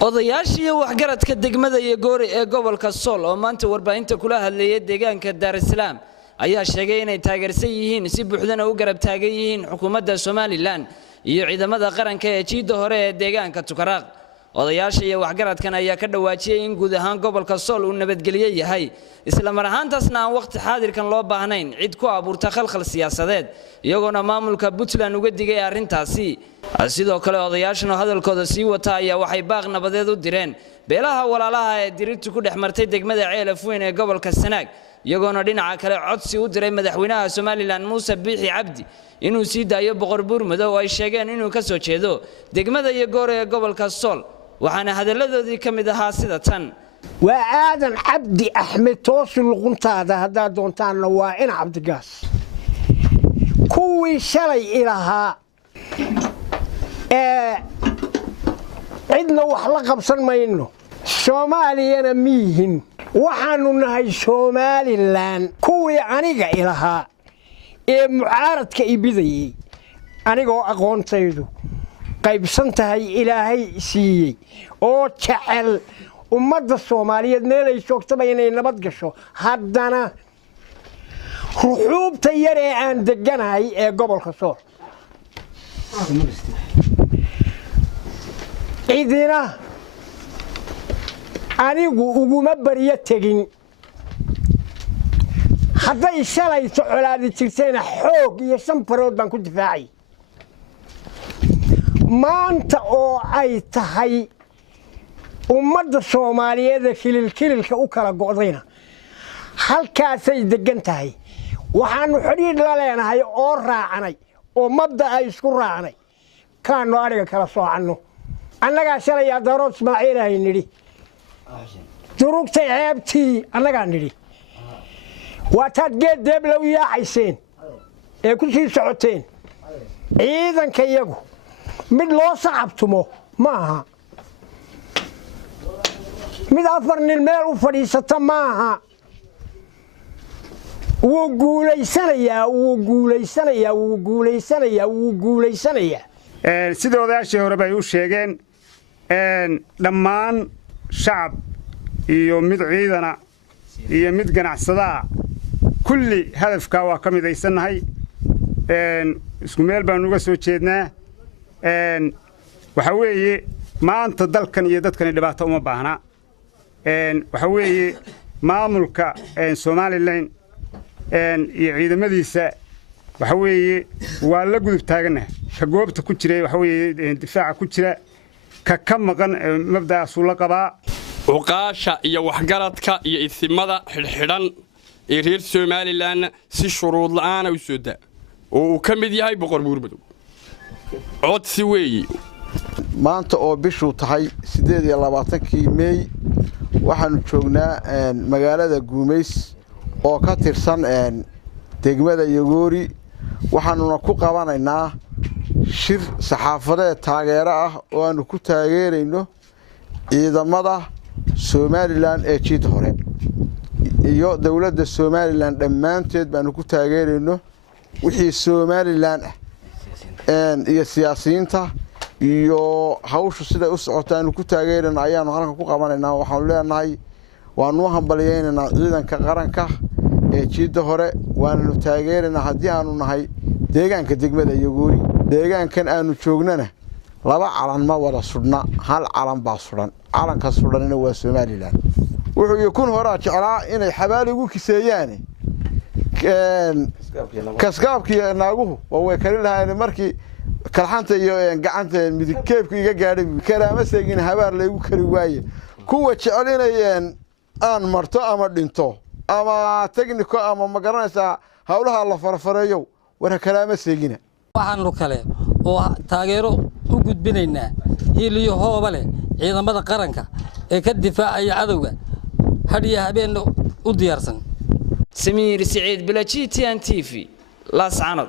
odayaashii waxgaradka degmada iyo goori ee gobolka Sool oo maanta warbaahinta kula hadlayay deegaanka Dar es Salaam ayaa sheegay inay taageersan yihiin si buuxdana u garab taagan yihiin xukuumadda Soomaaliland iyo ciidamada qaranka ee jiida hore ee deegaanka Tukaraq. odayaashii waxgaradkan ayaa ka dhawaajiyay in guud ahaan gobolka Sool uu nabadgelyo yahay isla mar ahaantaasna aan waqti xaadirkan loo baahnayn cid ku abuurta khalkhal siyaasadeed iyagoona maamulka Puntland uga digay arrintaasi. sidoo kale odayaashana hadalkooda sii wata ayaa waxay baaq nabadeed u direen beelaha walaalaha ee dirirtu ku dhexmartay degmada Ceelaf Weyn ee gobolka Sanaag iyagoona dhinaca kale codsi u diray madaxweynaha Soomaaliland Muuse Biixi Cabdi inuu sii daayo boqor Buurmadow oo ay sheegeen inuu ka soo jeedo degmada iyo goor ee gobolka Sool waxaana hadaladoodii kamid ahaa sida tan وآدم عبدي أحمد توصل قنطة هذا دونتان وإن عبد قاس كوي شلي إلها عندنا وحلقة بصن ما إنه سومالي أنا ميهن وحنو نهي سومالي لان كوي عنيقة إلها معارض كإبذي عنيقة أقوان سيدو قيب سنتهي إلهي سيي أو تحل ummadda Soomaaliyeed meel ay joogtaba inay nabad gasho haddana xuubta yar ee aan deganahay ee gobolka Sool idina anigu uguma bariya tagin hadday shalay socolaadi jirtayna xoog iyo sanfarood baan ku difaacay maanta oo ay tahay ummadda Soomaaliyeed kililka u kala go'dayna halkaasay degan tahay waxaanu xiriir la leenahay oo raacanay oo mabda ay isku raacnay kaano ariga kala soocanno annaga shalay adaro Ismaaciil ay nidhi durugta ceebtii annaga nidhi waataad geed deeb law yaacayseen ee ku sii socoteen ciidanka iyagu mid loo sacabtumo maaha mid afar nin meel u fadhiisata maaha wuu guuleysanayaa sida odayaashii hore bay u sheegeen dhammaan shacab iyo mid ciidana iyo mid ganacsada kulli hadafka waa ka midaysanahay isku meel baan uga soo jeednaa waxa weeye maanta dalkan iyo dadkan dhibaato uma baahna waxa weeye maamulka Soomaaliland iyo ciidamadiisa waxa weeye waa la gudub taagana ka goobta ku jiray waxa weeye difaaca ku jira ka maqan mabdaas uu la qabaa uqaasha iyo waxgaradka iyo isimada xidhan ee reer Soomaaliland si shuruud la'aan u soo daa oo ka mid yahay boqor Buurmadow codsi weeye maanta oo bishu tahay 28 May waxaanu joognaa magaalada Guumeys oo ka tirsan degmada Yogoori waxaanuna ku qabanaynaa shir saxaafadeed taageero ah oo aanu ku taageerayno ciidamada Soomaaliland ee jid hore iyo dawladda Soomaaliland dhamaanteed baanu ku taageerayno wixii Soomaaliland iyo siyaasiyiinta iyo hawshu sida u socotaan ku taageerana ayaanu halka ku qabanaynaa waxaan leenahay waanu hambalyeynaa ciidanka qaranka ee jiida hore waanu taageerana hadii aanu nahay deegaanka degmada Yogoori deegaankan aanu joognana laba calan ma wada sudna hal calan baa sudan calanka sudanina waa Soomaaliland wuxuu yakun hore jeclaa inay xabaaligu kiseeyaan kaskaabkii naaguhu way kari lahayn markii kalxanta iyo gacanta midkeebku iga gaadhay karaama seegin habaar leegu kari waaye kuwa jecelinayeen aan marto ama dhinto ama technico ama magaranaysa hawlaha la farfareeyo war karaama seegina waxaanu kale oo taageero u gudbinaynaa hiliyo hoobale ciidamada qaranka ee ka difaacaya cadawga hadiya habeen u diyaarsan Samiir Saciid Bilaji TN TV Laascaanood